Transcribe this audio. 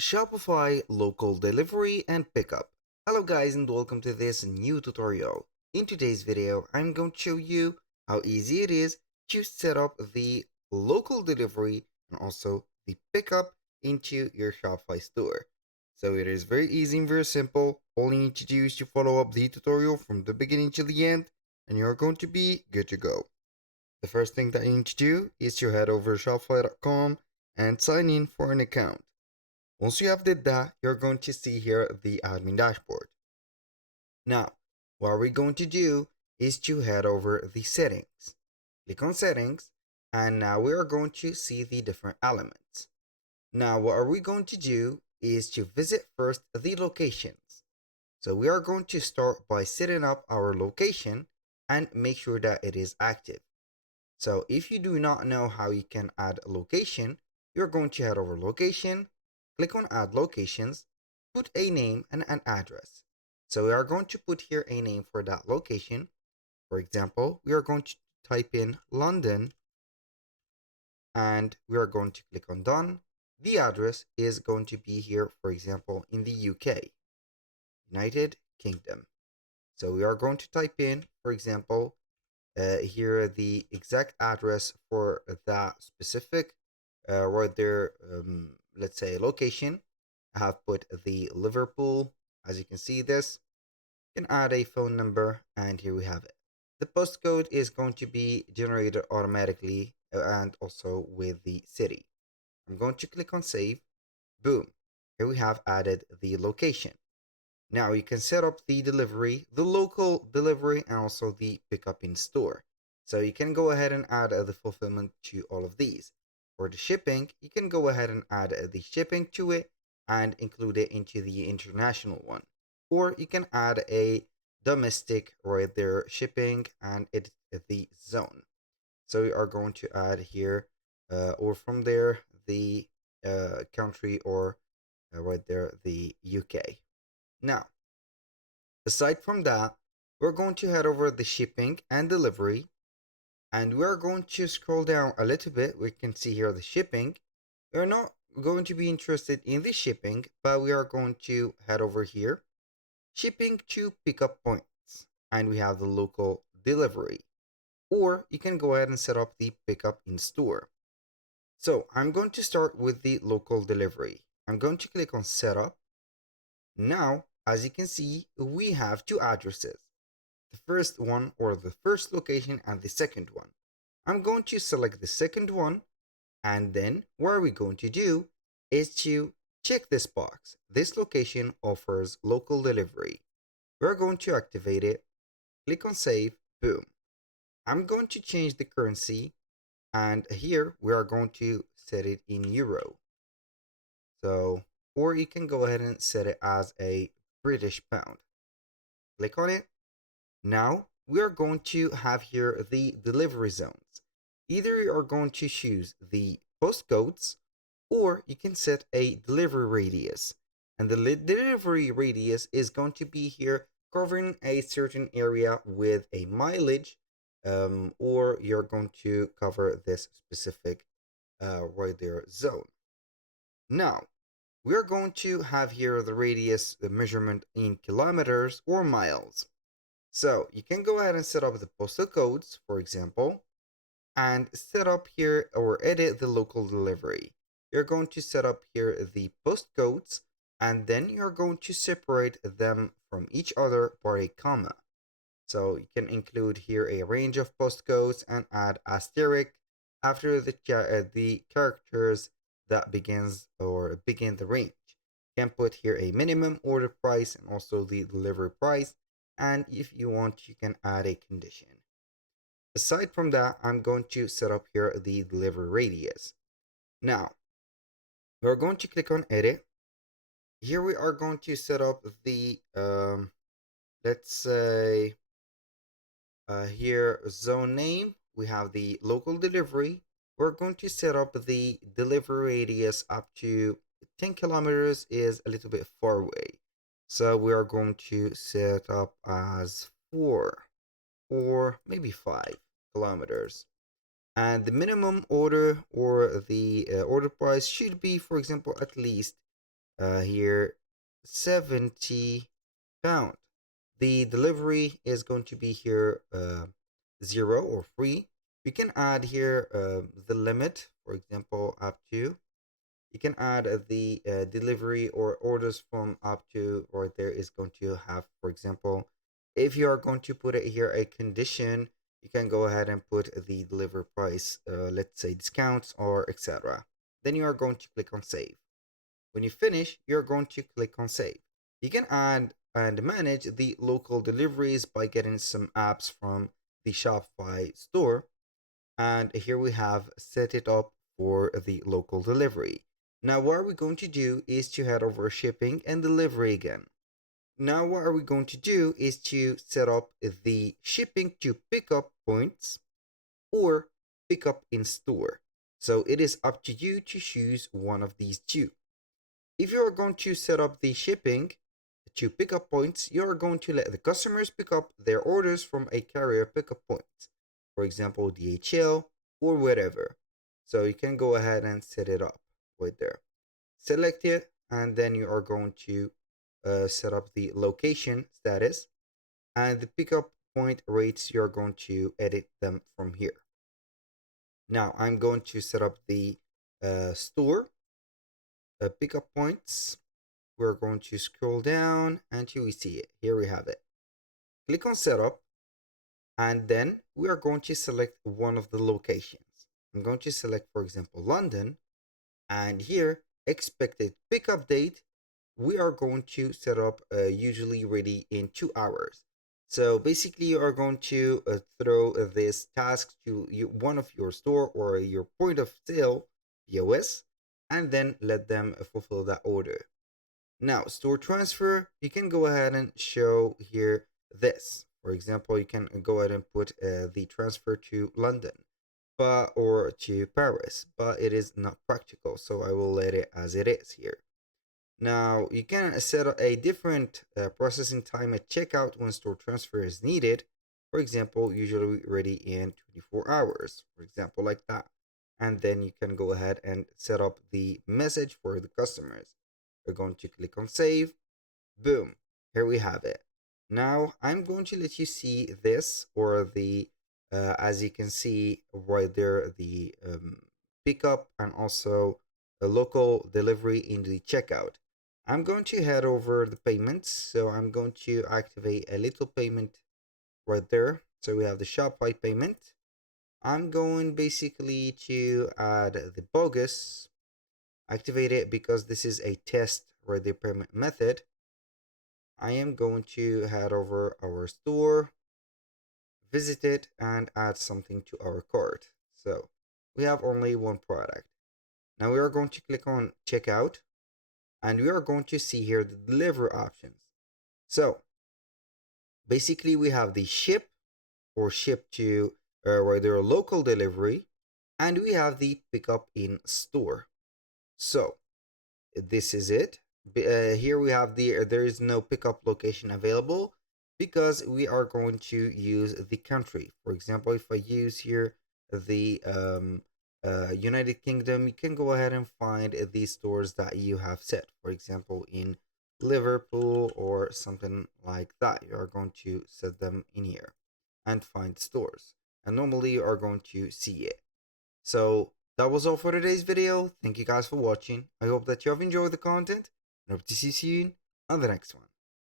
Shopify local delivery and pickup. Hello guys and welcome to this new tutorial. In today's video, I'm going to show you how easy it is to set up the local delivery and also the pickup into your Shopify store. So it is very easy and very simple. All you need to do is to follow up the tutorial from the beginning to the end and you're going to be good to go. The first thing that you need to do is to head over to shopify.com and sign in for an account. Once you have did that, you're going to see here the admin dashboard. Now, what we're going to do is to head over the settings. Click on settings, and now we are going to see the different elements. Now, what are we going to do is to visit first the locations. So we are going to start by setting up our location and make sure that it is active. So if you do not know how you can add a location, you're going to head over location, click on add locations, put a name and an address. So we are going to put here a name for that location. For example, we are going to type in London and we are going to click on done. The address is going to be here, for example, in the UK, United Kingdom. So we are going to type in, for example, here the exact address for that specific right there, let's say location. I have put the Liverpool. As you can see this, you can add a phone number and here we have it. The postcode is going to be generated automatically and also with the city. I'm going to click on save. Boom. Here we have added the location. Now you can set up the delivery, the local delivery, and also the pickup in store. So you can go ahead and add the fulfillment to all of these. For the shipping, you can go ahead and add the shipping to it and include it into the international one. Or you can add a domestic right there shipping and it's the zone. So we are going to add here or from there the country or right there the UK. Now, aside from that, we're going to head over the shipping and delivery, and we're going to scroll down a little bit. We can see here the shipping. We're not going to be interested in the shipping, but we are going to head over here, shipping to pickup points, and we have the local delivery. Or you can go ahead and set up the pickup in store. So I'm going to start with the local delivery. I'm going to click on setup. Now, as you can see, we have two addresses. The first one or the first location and the second one. I'm going to select the second one and then what we're going to do is to check this box. This location offers local delivery. We're going to activate it, click on save, boom. I'm going to change the currency and here we are going to set it in euro. So, or you can go ahead and set it as a British pound. Click on it. Now we are going to have here the delivery zones. Either you are going to choose the postcodes or you can set a delivery radius. And the delivery radius is going to be here covering a certain area with a mileage, or you're going to cover this specific right there zone. Now, we're going to have here the radius, the measurement in kilometers or miles. So you can go ahead and set up the postal codes, for example, and set up here or edit the local delivery. You're going to set up here the postcodes and then you're going to separate them from each other by a comma. So you can include here a range of postcodes and add asterisk after the characters that begins or begin the range. You can put here a minimum order price and also the delivery price. And if you want, you can add a condition. Aside from that, I'm going to set up here the delivery radius. Now, we're going to click on edit. Here we are going to set up the, let's say, here zone name. We have the local delivery. We're going to set up the delivery radius up to 10 kilometers is a little bit far away. So we are going to set up as 4 or maybe 5 kilometers. And the minimum order or the order price should be, for example, at least here 70 pound. The delivery is going to be here 0 or free. You can add here the limit, for example, up to. You can add the delivery or orders from up to, or there is going to have, for example, if you are going to put it here a condition, you can go ahead and put the delivery price, let's say discounts or etc. Then you are going to click on save. When you finish, you're going to click on save. You can add and manage the local deliveries by getting some apps from the Shopify store. And here we have set it up for the local delivery. Now what we're going to do is to head over shipping and delivery again. Now what are we going to do is to set up the shipping to pickup points or pickup in store. So it is up to you to choose one of these two. If you are going to set up the shipping to pickup points, you are going to let the customers pick up their orders from a carrier pickup point, for example, DHL or whatever. So you can go ahead and set it up right there. Select it, and then you are going to set up the location status, and the pickup point rates, you're going to edit them from here. Now I'm going to set up the store pickup points. We're going to scroll down until we see it. Here we have it. Click on setup, and then we are going to select one of the locations. I'm going to select, for example, London, and here expected pickup date, we are going to set up usually ready in 2 hours. So basically you are going to throw this task to one of your store or your point of sale POS, and then let them fulfill that order. Now store transfer, you can go ahead and show here this. For example, you can go ahead and put the transfer to London or to Paris, but it is not practical, so I will let it as it is here. Now you can set a different processing time at checkout when store transfer is needed. For example, usually ready in 24 hours, for example, like that. And then you can go ahead and set up the message for the customers. We're going to click on save. Boom, here we have it. Now I'm going to let you see this, or the as you can see right there, the pickup and also a local delivery in the checkout. I'm going to head over the payments, so I'm going to activate a little payment right there. So we have the Shopify payment. I'm going basically to add the bogus, activate it because this is a test right there payment method. I am going to head over our store, visit it, and add something to our cart. So we have only one product. Now we are going to click on checkout, and we are going to see here the deliver options. So basically we have the ship or ship to rather local delivery, and we have the pickup in store. So this is it. Here we have there is no pickup location available because we are going to use the country. For example, if I use here the United Kingdom, you can go ahead and find these stores that you have set. For example, in Liverpool or something like that, you are going to set them in here and find stores, and normally you are going to see it. So that was all for today's video. Thank you guys for watching. I hope that you have enjoyed the content, and hope to see you soon on the next one.